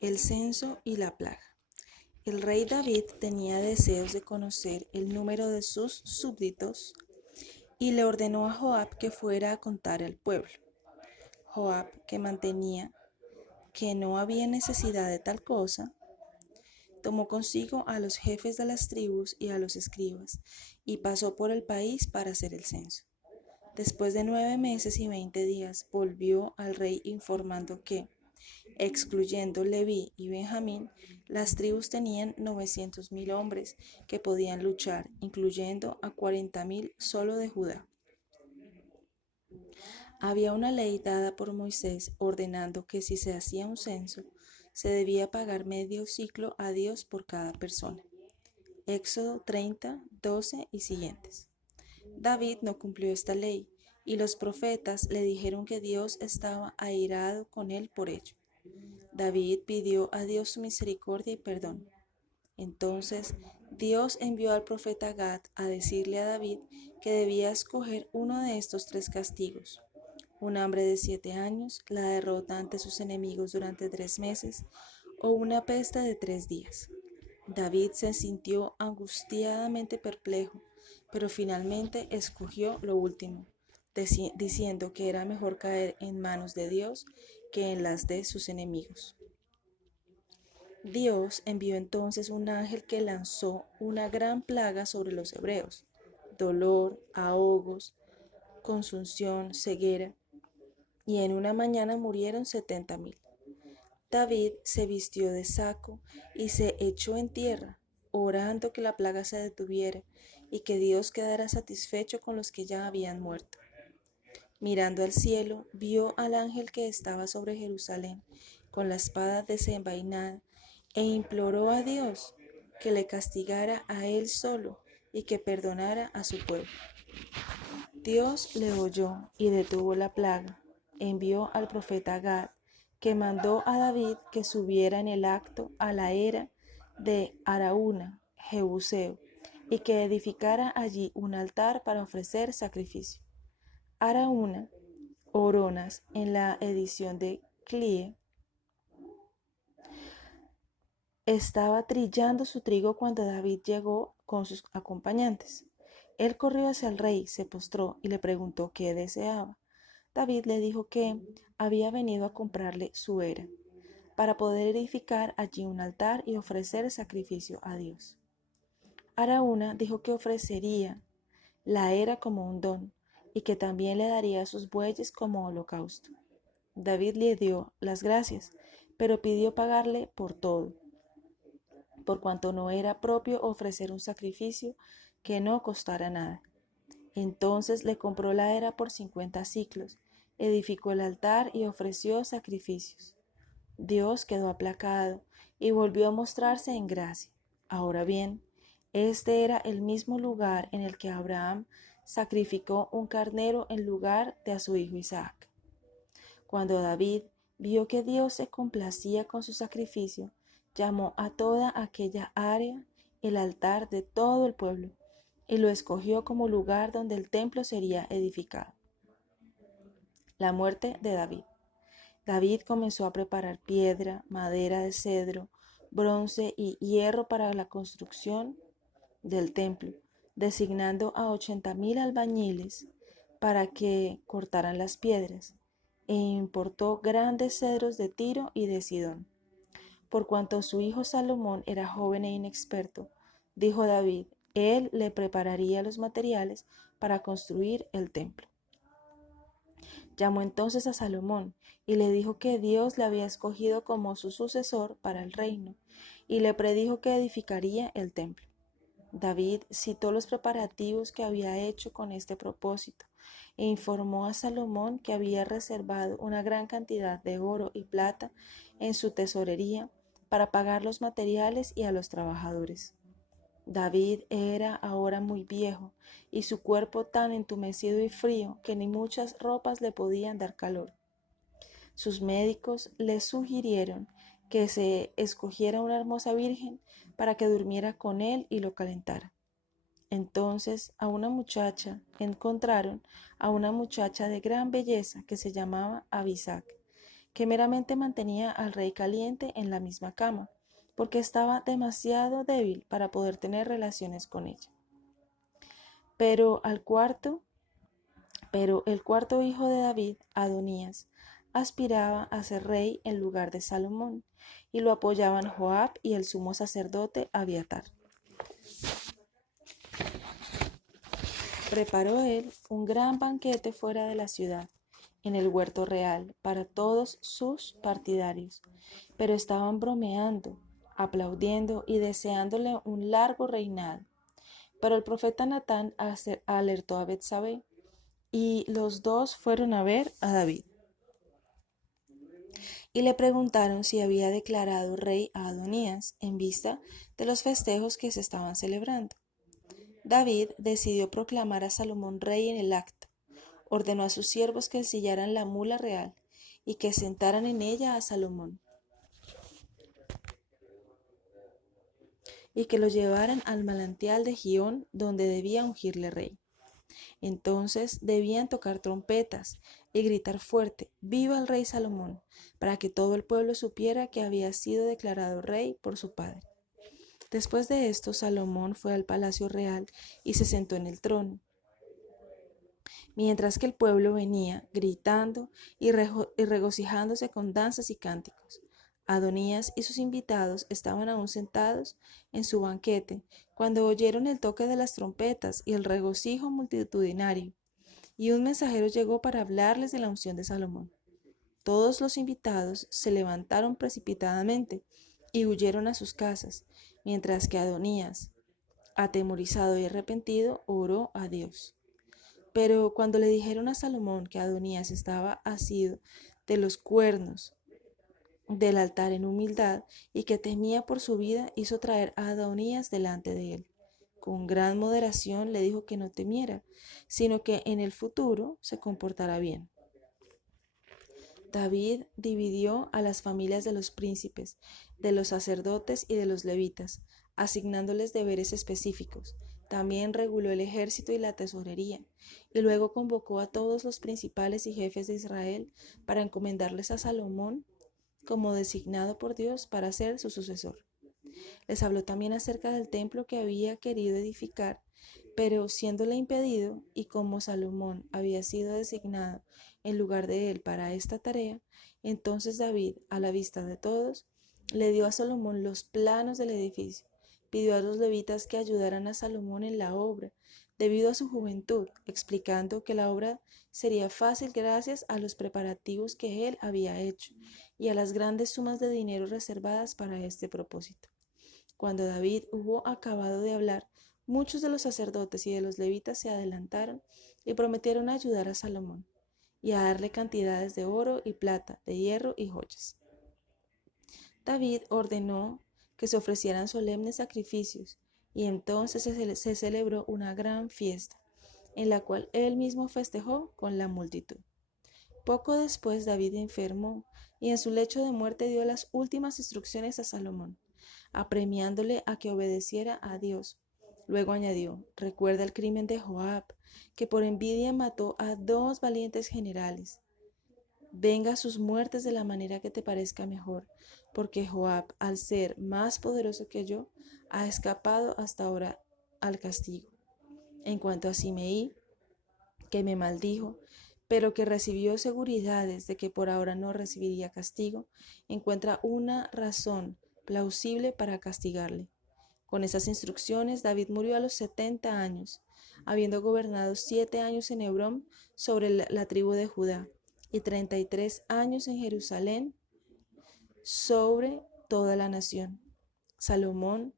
El censo y la plaga. El rey David tenía deseos de conocer el número de sus súbditos y le ordenó a Joab que fuera a contar al pueblo. Joab, que mantenía que no había necesidad de tal cosa, tomó consigo a los jefes de las tribus y a los escribas, y pasó por el país para hacer el censo. Después de 9 meses y 20 días, volvió al rey informando que, excluyendo Leví y Benjamín, las tribus tenían 900.000 hombres que podían luchar, incluyendo a 40.000 solo de Judá. Había una ley dada por Moisés ordenando que si se hacía un censo, se debía pagar medio ciclo a Dios por cada persona. Éxodo 30, 12 y siguientes. David no cumplió esta ley, y los profetas le dijeron que Dios estaba airado con él por ello. David pidió a Dios su misericordia y perdón. Entonces Dios envió al profeta Gad a decirle a David que debía escoger uno de estos 3 castigos: un hambre de 7 años, la derrota ante sus enemigos durante 3 meses o una peste de 3 días. David se sintió angustiadamente perplejo, pero finalmente escogió lo último, diciendo que era mejor caer en manos de Dios que en las de sus enemigos. Dios envió entonces un ángel que lanzó una gran plaga sobre los hebreos: dolor, ahogos, consunción, ceguera, y en una mañana murieron 70.000. David se vistió de saco y se echó en tierra, orando que la plaga se detuviera y que Dios quedara satisfecho con los que ya habían muerto. Mirando al cielo, vio al ángel que estaba sobre Jerusalén con la espada desenvainada e imploró a Dios que le castigara a él solo y que perdonara a su pueblo. Dios le oyó y detuvo la plaga. Envió al profeta Gad, que mandó a David que subiera en el acto a la era de Araúna, Jebuseo, y que edificara allí un altar para ofrecer sacrificio. Araúna, Oronas, en la edición de Clie, estaba trillando su trigo cuando David llegó con sus acompañantes. Él corrió hacia el rey, se postró y le preguntó qué deseaba. David le dijo que había venido a comprarle su era, para poder edificar allí un altar y ofrecer sacrificio a Dios. Araúna dijo que ofrecería la era como un don y que también le daría sus bueyes como holocausto. David le dio las gracias, pero pidió pagarle por todo, por cuanto no era propio ofrecer un sacrificio que no costara nada. Entonces le compró la era por 50 siclos, edificó el altar y ofreció sacrificios. Dios quedó aplacado y volvió a mostrarse en gracia. Ahora bien, este era el mismo lugar en el que Abraham sacrificó un carnero en lugar de a su hijo Isaac. Cuando David vio que Dios se complacía con su sacrificio, llamó a toda aquella área el altar de todo el pueblo y lo escogió como lugar donde el templo sería edificado. La muerte de David. David comenzó a preparar piedra, madera de cedro, bronce y hierro para la construcción del templo, designando a 80.000 albañiles para que cortaran las piedras, e importó grandes cedros de Tiro y de Sidón. Por cuanto su hijo Salomón era joven e inexperto, dijo David, él le prepararía los materiales para construir el templo. Llamó entonces a Salomón y le dijo que Dios le había escogido como su sucesor para el reino, y le predijo que edificaría el templo. David citó los preparativos que había hecho con este propósito e informó a Salomón que había reservado una gran cantidad de oro y plata en su tesorería para pagar los materiales y a los trabajadores. David era ahora muy viejo y su cuerpo tan entumecido y frío que ni muchas ropas le podían dar calor. Sus médicos le sugirieron que se escogiera una hermosa virgen para que durmiera con él y lo calentara. Entonces encontraron a una muchacha de gran belleza que se llamaba Abisac, que meramente mantenía al rey caliente en la misma cama, porque estaba demasiado débil para poder tener relaciones con ella. Pero el cuarto hijo de David, Adonías, aspiraba a ser rey en lugar de Salomón, y lo apoyaban Joab y el sumo sacerdote Abiatar. Preparó él un gran banquete fuera de la ciudad, en el huerto real, para todos sus partidarios, pero estaban bromeando, aplaudiendo y deseándole un largo reinado. Pero el profeta Natán alertó a Betsabé, y los dos fueron a ver a David. Y le preguntaron si había declarado rey a Adonías en vista de los festejos que se estaban celebrando. David decidió proclamar a Salomón rey en el acto. Ordenó a sus siervos que ensillaran la mula real y que sentaran en ella a Salomón y que lo llevaran al manantial de Gihón, donde debía ungirle rey. Entonces debían tocar trompetas y gritar fuerte: «¡Viva el rey Salomón!», para que todo el pueblo supiera que había sido declarado rey por su padre. Después de esto, Salomón fue al palacio real y se sentó en el trono, mientras que el pueblo venía gritando y regocijándose con danzas y cánticos. Adonías y sus invitados estaban aún sentados en su banquete cuando oyeron el toque de las trompetas y el regocijo multitudinario, y un mensajero llegó para hablarles de la unción de Salomón. Todos los invitados se levantaron precipitadamente y huyeron a sus casas, mientras que Adonías, atemorizado y arrepentido, oró a Dios. Pero cuando le dijeron a Salomón que Adonías estaba asido de los cuernos del altar en humildad y que temía por su vida, hizo traer a Adonías delante de él. Con gran moderación le dijo que no temiera, sino que en el futuro se comportara bien. David dividió a las familias de los príncipes, de los sacerdotes y de los levitas, asignándoles deberes específicos. También reguló el ejército y la tesorería, y luego convocó a todos los principales y jefes de Israel para encomendarles a Salomón como designado por Dios para ser su sucesor. Les habló también acerca del templo que había querido edificar, pero siéndole impedido, y como Salomón había sido designado en lugar de él para esta tarea, entonces David, a la vista de todos, le dio a Salomón los planos del edificio. Pidió a los levitas que ayudaran a Salomón en la obra, debido a su juventud, explicando que la obra sería fácil gracias a los preparativos que él había hecho y a las grandes sumas de dinero reservadas para este propósito. Cuando David hubo acabado de hablar, muchos de los sacerdotes y de los levitas se adelantaron y prometieron ayudar a Salomón y a darle cantidades de oro y plata, de hierro y joyas. David ordenó que se ofrecieran solemnes sacrificios, y entonces se celebró una gran fiesta, en la cual él mismo festejó con la multitud. Poco después David enfermó, y en su lecho de muerte dio las últimas instrucciones a Salomón, apremiándole a que obedeciera a Dios. Luego añadió: «Recuerda el crimen de Joab, que por envidia mató a 2 valientes generales. Venga sus muertes de la manera que te parezca mejor, porque Joab, al ser más poderoso que yo, ha escapado hasta ahora al castigo. En cuanto a Simeí, que me maldijo, pero que recibió seguridades de que por ahora no recibiría castigo, encuentra una razón plausible para castigarle». Con esas instrucciones, David murió a los 70 años, habiendo gobernado 7 años en Hebrón sobre la tribu de Judá, y 33 años en Jerusalén sobre toda la nación. Salomón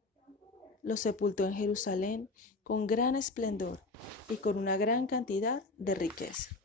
lo sepultó en Jerusalén con gran esplendor y con una gran cantidad de riqueza.